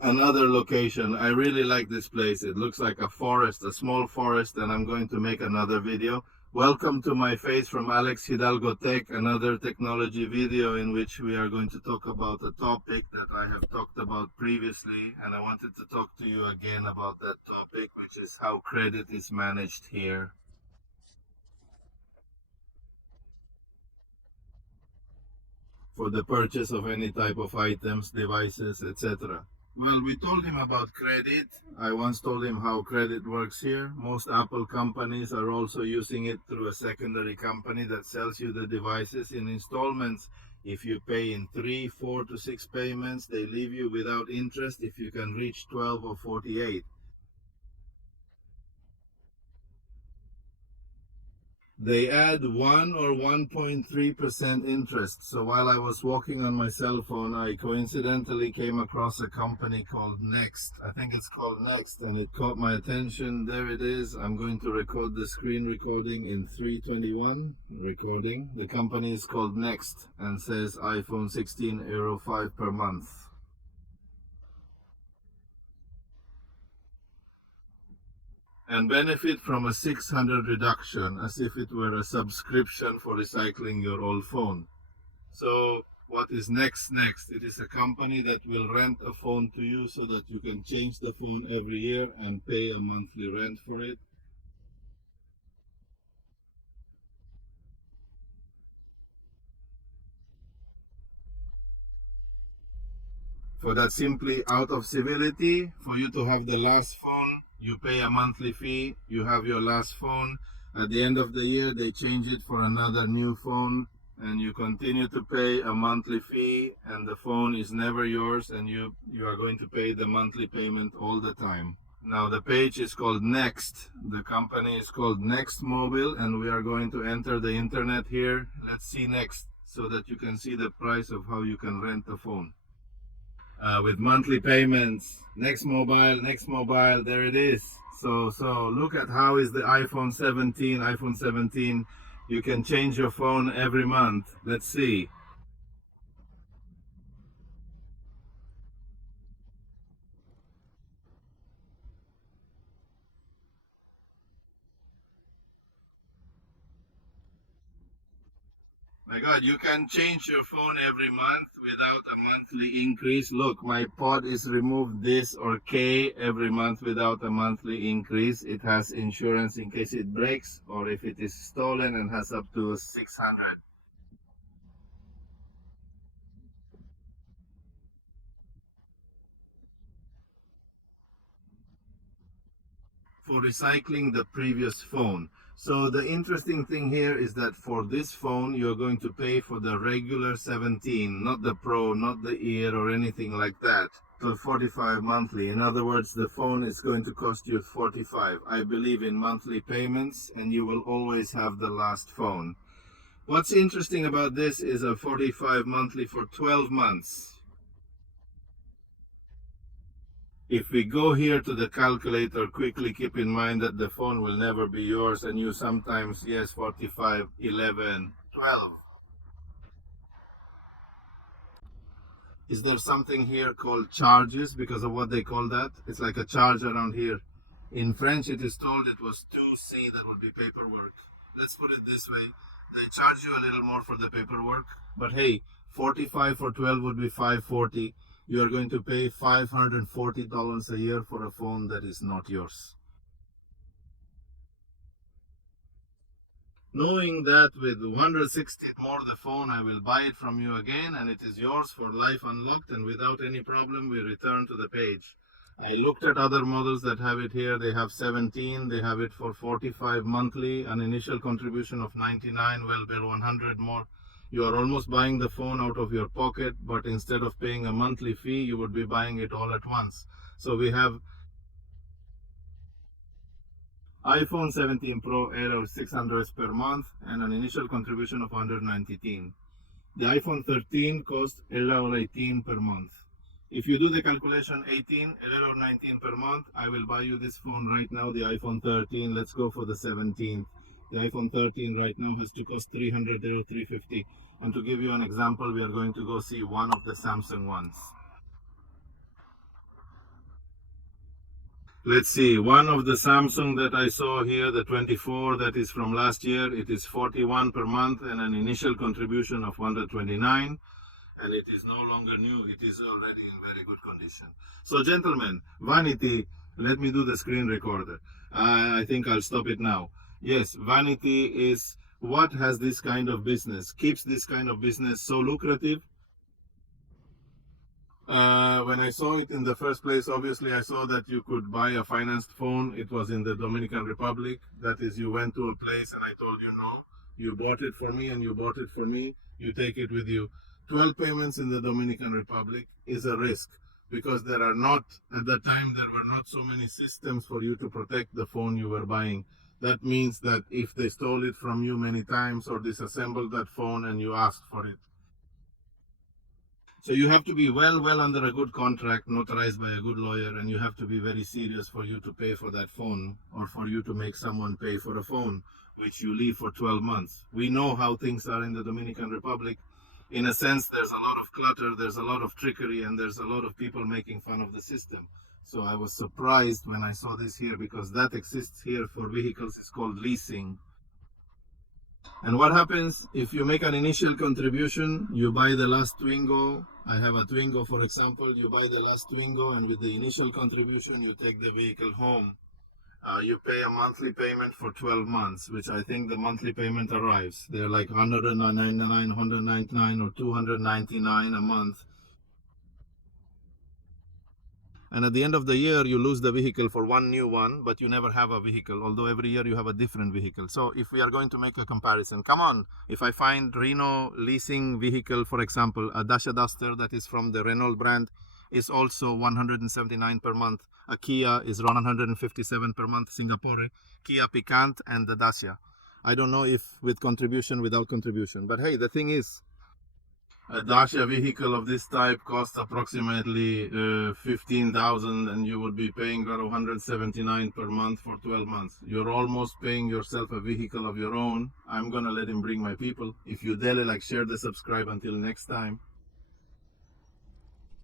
Another location. I really like this place. It looks like a forest, a small forest, and I'm going to make another video. Welcome to my face from Alex Hidalgo Tech, another technology video in which we are going to talk about a topic that I have talked about previously, and I wanted to talk to you again about that topic, which is how credit is managed here for the purchase of any type of items, devices, etc. Well, we told him about credit. I once told him how credit works here. Most Apple companies are also using it through a secondary company that sells you the devices in installments. If you pay in 3, 4 to 6 payments, they leave you without interest if you can reach 12 or 48. They add 1 or 1.3% interest. So while I was walking on my cell phone, I coincidentally came across a company called Next. I think it's called Next, and it caught my attention. There it is. I'm going to record the screen recording in 321. Recording. The company is called Next and says iPhone 16 Euro 5 per month. And benefit from a 600 reduction as if it were a subscription for recycling your old phone. So what is Next? It is a company that will rent a phone to you so that you can change the phone every year and pay a monthly rent for it. For that, simply out of civility, for you to have the last phone, you pay a monthly fee, you have your last phone. At the end of the year, they change it for another new phone, and you continue to pay a monthly fee, and the phone is never yours, and you are going to pay the monthly payment all the time. Now the page is called Next. The company is called Next Mobile, and we are going to enter the internet here. Let's see Next so that you can see the price of how you can rent a phone. With monthly payments. Next Mobile, there it is. So look at how is the iPhone 17. You can change your phone every month. Let's see. My God, you can change your phone every month without a monthly increase. Look, my pod is removed this or K every month without a monthly increase. It has insurance in case it breaks or if it is stolen, and has up to 600. For recycling the previous phone. So the interesting thing here is that for this phone, you're going to pay for the regular 17, not the Pro, not the Ear or anything like that, to 45 monthly. In other words, the phone is going to cost you 45. I believe in monthly payments, and you will always have the last phone. What's interesting about this is a 45 monthly for 12 months. If we go here to the calculator, quickly keep in mind that the phone will never be yours, and you sometimes, yes, 45, 11, 12. Is there something here called charges because of what they call that? It's like a charge around here. In French, it is told it was 2C, that would be paperwork. Let's put it this way. They charge you a little more for the paperwork, but hey, 45 for 12 would be 540. You are going to pay $540 a year for a phone that is not yours. Knowing that with 160 more the phone, I will buy it from you again, and it is yours for life unlocked, and without any problem we return to the page. I looked at other models that have it here. They have 17, they have it for 45 monthly, an initial contribution of 99, well below 100 more. You are almost buying the phone out of your pocket, but instead of paying a monthly fee, you would be buying it all at once. So we have iPhone 17 Pro Aero 600 per month and an initial contribution of 119. The iPhone 13 costs 18 per month. If you do the calculation 18, 19 per month, I will buy you this phone right now, the iPhone 13. Let's go for the 17th. The iPhone 13 right now has to cost 300 or 350. And to give you an example, we are going to go see one of the Samsung ones. Let's see, one of the Samsung that I saw here, the 24, that is from last year, it is 41 per month and an initial contribution of 129, and it is no longer new, it is already in very good condition. So gentlemen, Vanity, let me do the screen recorder. I think I'll stop it now. Yes, Vanity is what has this kind of business, keeps this kind of business so lucrative. When I saw it in the first place, obviously I saw that you could buy a financed phone. It was in the Dominican Republic. That is, you went to a place and I told you no. You bought it for me and you bought it for me. You take it with you. 12 payments in the Dominican Republic is a risk because there are not, at the time, there were not so many systems for you to protect the phone you were buying. That means that if they stole it from you many times or disassembled that phone and you asked for it, so you have to be well under a good contract, notarized by a good lawyer, and you have to be very serious for you to pay for that phone or for you to make someone pay for a phone, which you leave for 12 months. We know how things are in the Dominican Republic. In a sense, there's a lot of clutter, there's a lot of trickery, and there's a lot of people making fun of the system. So I was surprised when I saw this here because that exists here for vehicles. It's called leasing. And what happens if you make an initial contribution, you buy the last Twingo. I have a Twingo, for example. You buy the last Twingo, and with the initial contribution, you take the vehicle home. You pay a monthly payment for 12 months, which I think the monthly payment arrives. They're like 199, 199 or 299 a month. And at the end of the year, you lose the vehicle for one new one, but you never have a vehicle, although every year you have a different vehicle. So if we are going to make a comparison, come on, if I find Renault leasing vehicle, for example, a Dacia Duster that is from the Renault brand is also 179 per month. A Kia is 157 per month, Singapore, Kia Piquant, and the Dacia. I don't know if with contribution, without contribution, but hey, the thing is, a Dacia vehicle of this type costs approximately 15,000 and you would be paying 179 per month for 12 months. You're almost paying yourself a vehicle of your own. I'm gonna let him bring my people. If you dare, like, share the subscribe. Until next time.